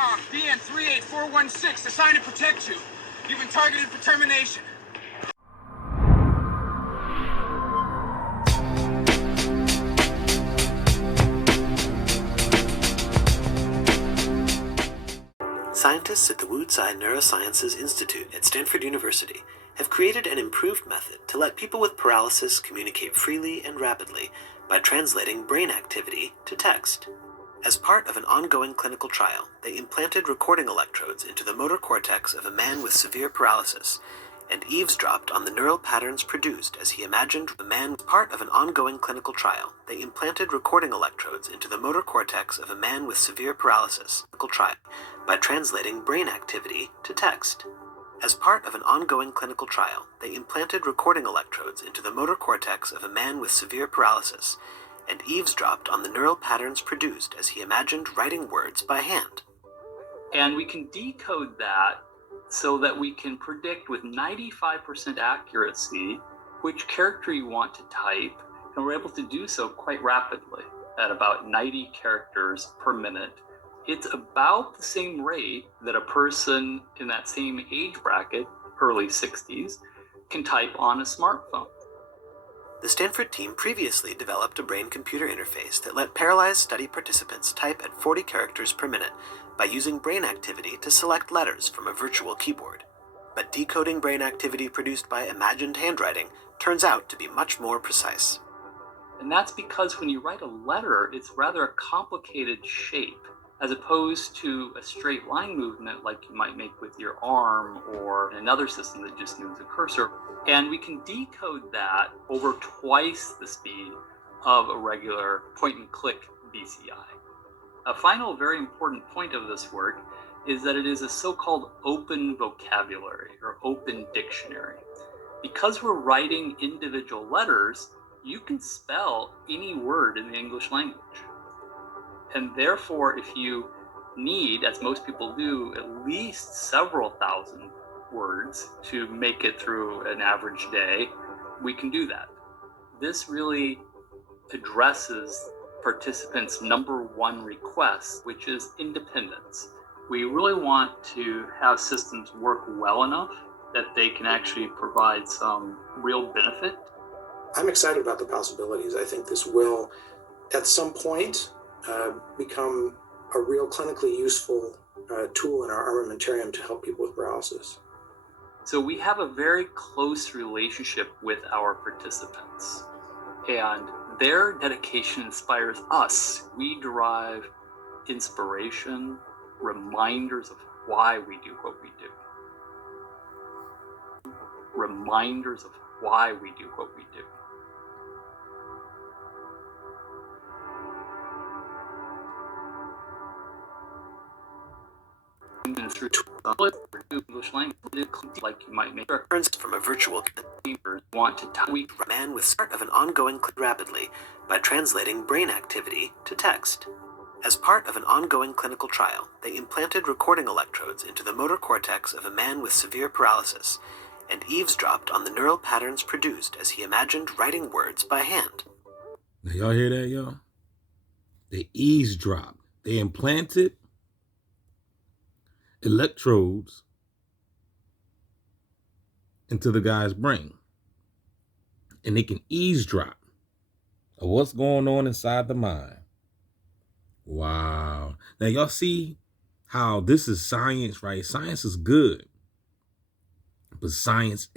TOC, BN38416, assigned to protect you. You've been targeted for termination. Scientists at the Woodside Neurosciences Institute at Stanford University have created an improved method to let people with paralysis communicate freely and rapidly by translating brain activity to text. As part of an ongoing clinical trial, they implanted recording electrodes into the motor cortex of a man with severe paralysis and eavesdropped on the neural patterns produced as he imagined the man. Part of an ongoing clinical trial, they implanted recording electrodes into the motor cortex of a man with severe paralysis by translating brain activity to text. As part of an ongoing clinical trial, they implanted recording electrodes into the motor cortex of a man with severe paralysis and eavesdropped on the neural patterns produced as he imagined writing words by hand. And we can decode that so that we can predict with 95% accuracy which character you want to type, and we're able to do so quite rapidly at about 90 characters per minute. It's about the same rate that a person in that same age bracket, early 60s, can type on a smartphone. The Stanford team previously developed a brain-computer interface that let paralyzed study participants type at 40 characters per minute by using brain activity to select letters from a virtual keyboard. But decoding brain activity produced by imagined handwriting turns out to be much more precise. And that's because when you write a letter, it's rather a complicated shape, as opposed to a straight line movement like you might make with your arm or another system that just moves a cursor. And we can decode that over twice the speed of a regular point-and-click BCI. A final very important point of this work is that it is a so-called open vocabulary or open dictionary. Because we're writing individual letters, you can spell any word in the English language. And therefore, if you need, as most people do, at least several thousand words to make it through an average day, we can do that. This really addresses participants' number one request, which is independence. We really want to have systems work well enough that they can actually provide some real benefit. I'm excited about the possibilities. I think this will, at some point, become a real clinically useful tool in our armamentarium to help people with paralysis. So we have a very close relationship with our participants, and their dedication inspires us. We derive inspiration, reminders of why we do what we do. Reminders of why we do what we do. Through English language, like you might make from a virtual want to tweak a man with start of an ongoing rapidly by translating brain activity to text. As part of an ongoing clinical trial, they implanted recording electrodes into the motor cortex of a man with severe paralysis and eavesdropped on the neural patterns produced as he imagined writing words by hand. Now y'all hear that, y'all? They eavesdropped. They implanted electrodes into the guy's brain, and they can eavesdrop of what's going on inside the mind. Wow. Now y'all see how this is science, right? Science is good, but science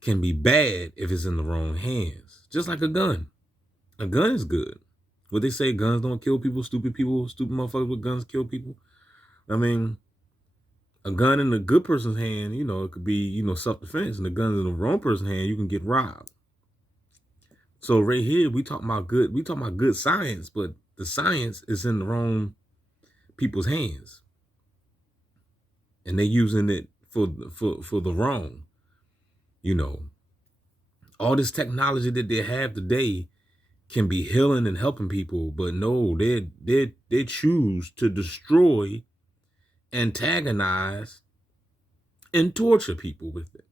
can be bad if it's in the wrong hands. Just like a gun. A gun is good. What they say, guns don't kill people, stupid motherfuckers with guns kill people. I mean, a gun in a good person's hand, it could be, self-defense, and a gun in the wrong person's hand, you can get robbed. So right here, we talking about good science, but the science is in the wrong people's hands. And they using it for the wrong. All this technology that they have today can be healing and helping people, but no, they choose to destroy, antagonize, and torture people with it.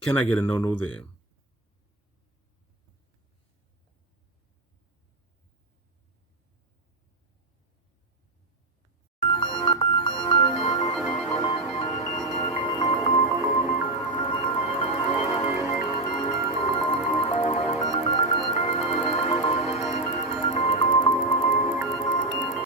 Can I get a no there?